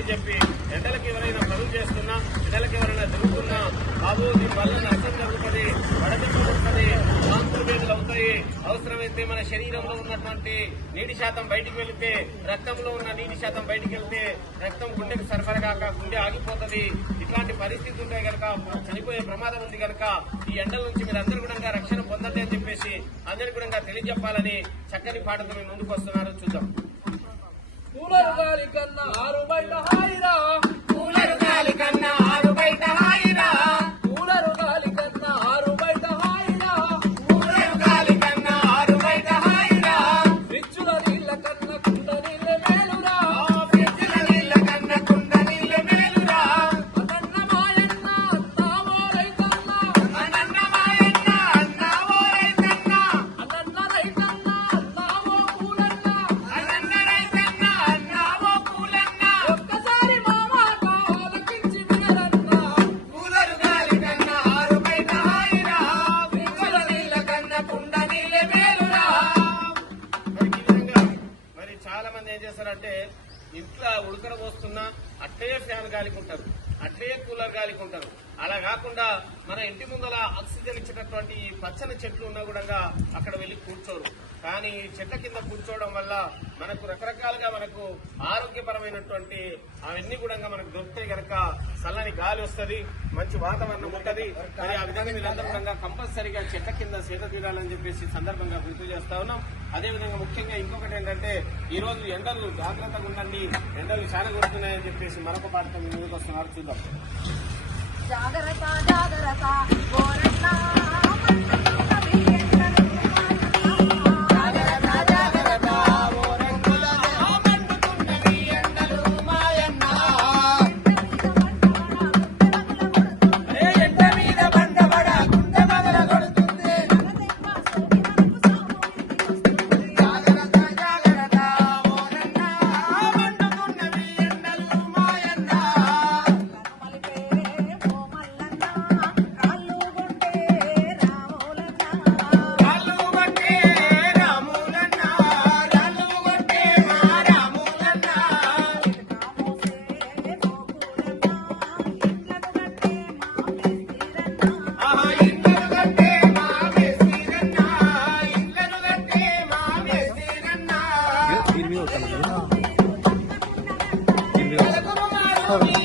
బుద్ధి చెప్పి ఎండలకు ఎవరైనా పనులు చేస్తున్నా, ఎండలకు ఎవరైనా తిరుగుతున్నా, బాబు దీని వల్ల నష్టం జరుగుతుంది, వడదెబ్బ ఉంటుంది, వాంతులు వేదులు అవుతాయి. అవసరమైతే మన శరీరంలో ఉన్నటువంటి నీటి శాతం బయటికి వెళితే, రక్తంలో ఉన్న నీటి శాతం బయటికి వెళ్తే రక్తం గుండెకు సరఫరా కాక గుండె ఆగిపోతుంది. ఇట్లాంటి పరిస్థితి ఉంటే కనుక చనిపోయే ప్రమాదం ఉంది కనుక ఈ ఎండల నుంచి మీరు అందరూ కూడా రక్షణ పొందండి అని చెప్పేసి అందరికీ కూడా తెలియజెప్పాలని చక్కని పాటతో మేము ముందుకు వస్తున్నారు. చూద్దాం. కూలరు గాలి కన్నా ఆరు బయట హాయిరా, కూలరు గాలి కన్నా ఆరు బయట హాయిరా, కూలరు గాలి కన్నా ఆరు బయట హాయిరా, కూలరు గాలి కన్నా ఆరు బయట హాయిరా, ఫ్రిడ్జుల నీళ్ళ కన్నా కుండ నీళ్ళ మేలురా, ఫ్రిడ్జుల నీళ్ళ కన్నా కుండ నీళ్ళ మేలురా, అన్న మాయన్న అన్నావో రైతన్న, అన్న మాయన్న అన్నావో రైతన్న, అన్న రైతన్న అన్నావో కూలన్న, అన్న రైతన్న అన్నావో కూలన్న, ఒక్కసారి మా మాట ఆలకించి వినరన్న, కూలరు గాలి కన్నా ఆరు బయట హాయిరా, ఫ్రిడ్జుల నీళ్ళ కన్నా కుండ నీళ్ళ మేలురా. మరి ఈ విధంగా మరి చాలా మంది ఏం చేస్తారంటే ఇంట్లో ఉడకడ పోస్తున్నా అట్లే ఫ్యాన్ గాలికుంటారు, అట్లే కూలర్ గాలికుంటారు. అలా కాకుండా మన ఇంటి ముందల ఆక్సిజన్ ఇచ్చేటటువంటి ఈ పచ్చని చెట్లు ఉన్నా కూడా అక్కడ వెళ్లి కూర్చోరు. కానీ చెట్ల కింద కూర్చోవడం వల్ల మనకు రకరకాలుగా మనకు ఆరోగ్యపరమైనటువంటి అవన్నీ కూడా మనకు దొరుకుతాయి కనుక చల్లని గాలి వస్తుంది, మంచి వాతావరణం ఉంటది. మరి ఆ విధంగా మీరందరూ కూడా కంపల్సరీగా చెట్ల కింద సేద తీరాలని చెప్పేసి సందర్భంగా గుర్తు చేస్తా ఉన్నాం. అదేవిధంగా ముఖ్యంగా ఇంకొకటి ఏంటంటే ఈ రోజు ఎండలు జాగ్రత్తగా ఉండండి, ఎండలు చాలా కొడుతున్నాయని చెప్పేసి మరొక పాటతో మీ ముందుకు వస్తున్నారు. చూద్దాం. జాగ్రత్త జాగ్రత్త గోరన్నా కలుగురు మారు